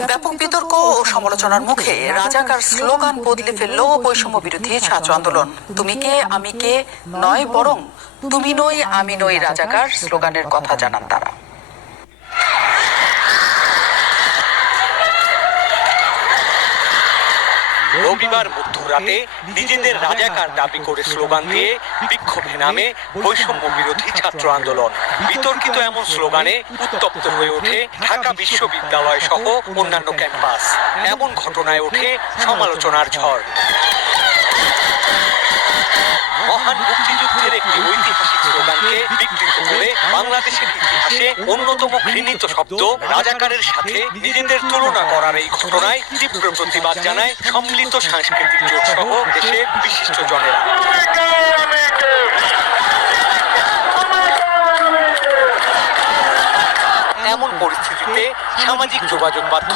ব্যাপক বিতর্ক ও সমালোচনার মুখে রাজাকার স্লোগান বদলে ফেলল বৈষম্য বিরোধী ছাত্র আন্দোলন। তুমি কে আমি কে নয়, বরং তুমি নই আমি নই রাজাকার স্লোগানের কথা জানান তারা। রবিবার মধ্যরাতে নিজেদের রাজাকার দাবি করে স্লোগান দিয়ে বিক্ষোভে নামে বৈষম্য বিরোধী ছাত্র আন্দোলন। বিতর্কিত এমন স্লোগানে উত্তপ্ত হয়ে ওঠে ঢাকা বিশ্ববিদ্যালয় সহ অন্যান্য ক্যাম্পাস। এমন ঘটনায় ওঠে সমালোচনার ঝড়। মহান মুক্তিযুদ্ধের একটি ঐতিহাসিক স্লোগানকে বিকৃত করে বাংলাদেশের ইতিহাসে অন্যতম ঘৃণিত শব্দ রাজাকারের সাথে নিজেদের তুলনা করার এই ঘটনায় তীব্র প্রতিবাদ জানায় সম্মিলিত সাংস্কৃতিক জোট সহ দেশের বিশিষ্ট জনেরা। এমন পরিস্থিতিতে সামাজিক যোগাযোগ মাধ্যম